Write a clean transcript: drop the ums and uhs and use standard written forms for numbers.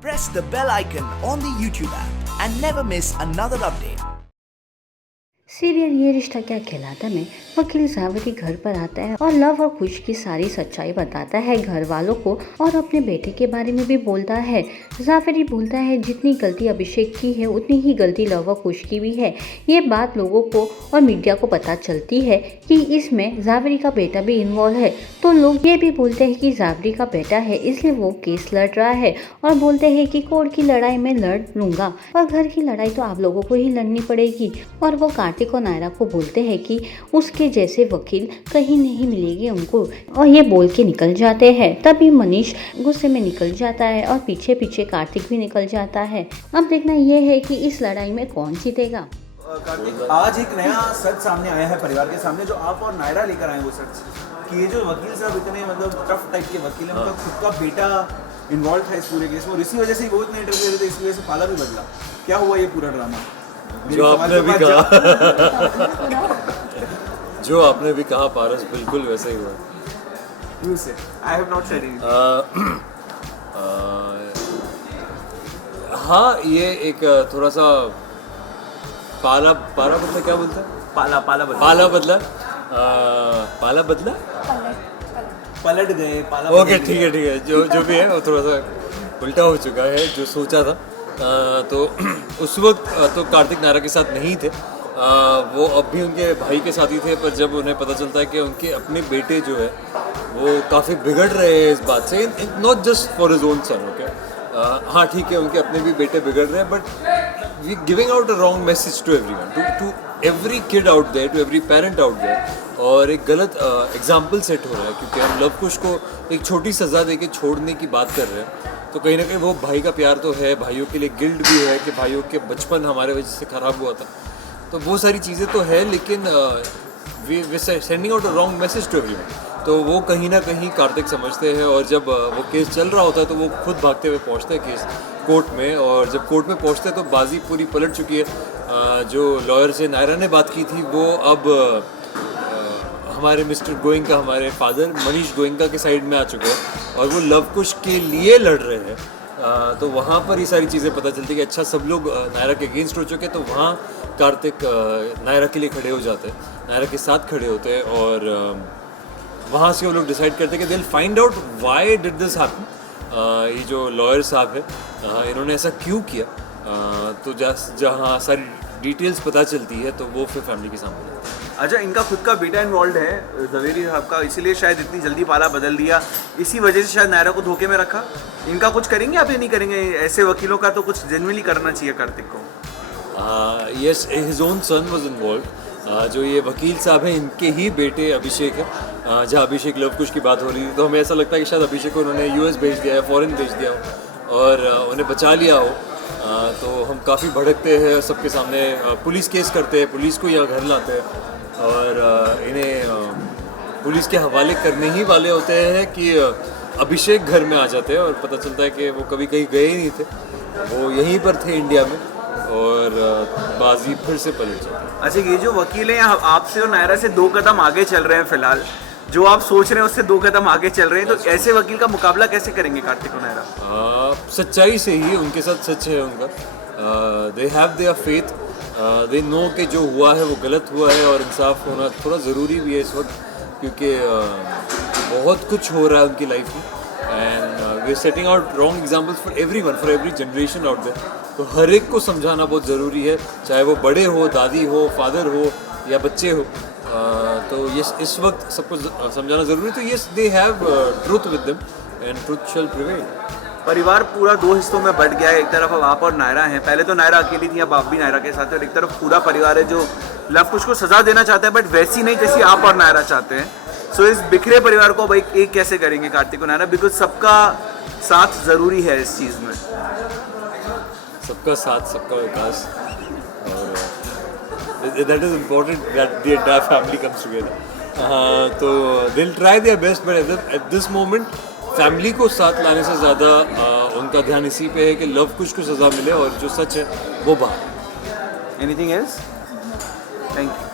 Press the bell icon on the YouTube app and never miss another update. Serial ये रिश्ता क्या कहलाता में वकील जावेरी घर पर आता है और लव और खुश की सारी सच्चाई बताता है घर वालों को और अपने बेटे के बारे में भी बोलता है। जावेरी बोलता है जितनी गलती अभिषेक की है उतनी ही गलती लव और खुश की भी है। ये बात लोगों को और मीडिया को पता चलती है कि इसमें जावेरी का बेटा भी इन्वॉल्व है, तो लोग ये भी बोलते हैं कि जावेरी का बेटा है इसलिए वो केस लड़ रहा है और बोलते हैं कि कोर्ट की लड़ाई में लड़ लूंगा और घर की लड़ाई तो आप लोगों को ही लड़नी पड़ेगी। और वो कार्तिक और नायरा को बोलते हैं कि उसके जैसे वकील कहीं नहीं मिलेगी उनको, और ये बोल के निकल जाते हैं। तभी मनीष गुस्से में निकल जाता है और पीछे पीछे कार्तिक भी निकल जाता है। अब देखना ये है कि इस लड़ाई में कौन जीतेगा। कार्तिक, आज एक नया सच सामने आया है परिवार के सामने, जो आप और नायरा लेकर आए वो सच कि ये जो वकील साहब इतने मतलब टफ टाइप के वकील हैं, उनका खुद का बेटा इन्वॉल्व था इस पूरे केस में और इसी वजह से वो इतने इंटरव्यू दे रहे थे, इसी वजह से पाला भी बदला। क्या हुआ ये पूरा ड्रामा? जो आपने भी कहा जो आपने भी कहा पारस, बिल्कुल वैसे ही हुआ। I have not said anything. हाँ, ये एक थोड़ा सा पाला बदला, क्या बोलते हैं? पाला बदला। पाला बदला पलट गए पाला। ओके, ठीक है, जो भी है वो थोड़ा सा उल्टा हो चुका है जो सोचा था। तो उस वक्त तो कार्तिक नायरा के साथ नहीं थे, वो अब भी उनके भाई के साथ ही थे, पर जब उन्हें पता चलता है कि उनके अपने बेटे जो है वो काफ़ी बिगड़ रहे हैं इस बात से, not just for his own son, okay, हाँ ठीक है उनके अपने भी बेटे बिगड़ रहे हैं, but we giving out a wrong message to everyone, to every kid out there, to every parent out there, और एक गलत एग्जाम्पल सेट हो रहा है क्योंकि हम लव कुश को एक छोटी सज़ा दे के छोड़ने की बात कर रहे हैं। तो कहीं ना कहीं वो भाई का प्यार तो है, भाइयों के लिए गिल्ट भी है कि भाइयों के बचपन हमारे वजह से ख़राब हुआ था, तो वो सारी चीज़ें तो है, लेकिन we sending out a wrong message to everyone. तो वो कहीं ना कहीं कार्तिक समझते हैं और जब वो केस चल रहा होता है तो वो खुद भागते हुए पहुंचते हैं केस कोर्ट में, और जब कोर्ट में पहुंचते हैं तो बाजी पूरी पलट चुकी है। जो लॉयर से नायरा ने बात की थी वो अब हमारे मिस्टर गोयंका, हमारे फादर मनीष गोयंका के साइड में आ चुके हैं और वो लव कुश के लिए लड़ रहे हैं। तो वहाँ पर ये सारी चीज़ें पता चलती कि अच्छा सब लोग नायरा के अगेंस्ट हो चुके हैं, तो वहाँ कार्तिक नायरा के लिए खड़े हो जाते हैं, नायरा के साथ खड़े होते हैं, और वहाँ से वो लोग डिसाइड करते हैं कि दिल find out why did this happen. ये जो लॉयर साहब है इन्होंने ऐसा क्यों किया, तो जहाँ सारी डिटेल्स पता चलती है तो वो फिर फैमिली के सामने। अच्छा, इनका खुद का बेटा इन्वॉल्व है जवेरी साहब का, इसीलिए शायद इतनी जल्दी पाला बदल दिया, इसी वजह से शायद नायरा को धोखे में रखा। इनका कुछ करेंगे आप या नहीं करेंगे? ऐसे वकीलों का तो कुछ जेन्युइनली करना चाहिए कार्तिक को। Yes, his own son was involve. जो ये वकील साहब हैं इनके ही बेटे अभिषेक है। जहाँ अभिषेक लव कुश की बात हो रही थी तो हमें ऐसा लगता है कि शायद अभिषेक को उन्होंने यूएस भेज दिया है, फॉरेन भेज दिया हो और उन्हें बचा लिया हो। तो हम काफ़ी भड़कते हैं सबके सामने, पुलिस केस करते हैं, पुलिस को यहाँ घर लाते हैं और इन्हें पुलिस के हवाले करने ही वाले होते हैं कि अभिषेक घर में आ जाते हैं और पता चलता है कि वो कभी कहीं गए ही नहीं थे, वो यहीं पर थे इंडिया में, और बाजी फिर से पलट जाती है। अच्छा, ये जो वकील हैं आपसे और नायरा से 2 कदम आगे चल रहे हैं फिलहाल, जो आप सोच रहे हैं उससे 2 कदम आगे चल रहे हैं, तो ऐसे वकील का मुकाबला कैसे करेंगे कार्तिक और नायरा? सच्चाई से ही, उनके साथ सच है उनका, they have their faith, they know कि जो हुआ है वो गलत हुआ है और इंसाफ होना थोड़ा ज़रूरी भी है इस वक्त, क्योंकि बहुत कुछ हो रहा है उनकी लाइफ में, and we are setting out wrong examples for everyone, for every generation out there. तो हर एक को समझाना बहुत ज़रूरी है, चाहे वो बड़े हो, दादी हो, फादर हो या बच्चे हो। तो ये इस वक्त सबको समझाना ज़रूरी है। तो yes, they have truth with them and truth shall prevail. परिवार पूरा 2 हिस्सों में बट गया है, एक तरफ अब आप और नायरा हैं, पहले तो नायरा अकेली थी, अब आप भी नायरा के साथ हैं, और एक तरफ पूरा परिवार है जो लव कुश को सज़ा देना चाहता है बट वैसी नहीं जैसी आप और नायरा चाहते हैं। सो इस बिखरे परिवार को भाई एक कैसे करेंगे कार्तिक और नायरा, बिकॉज सबका साथ ज़रूरी है इस चीज़ में। सबका साथ, सबका विकास, और that is important that the entire family comes together. तो they'll try their best, but at this moment family को साथ लाने से ज़्यादा उनका ध्यान इसी पे है कि लव कुश को सज़ा मिले और जो सच है वो बाहर। Anything else? Thank you.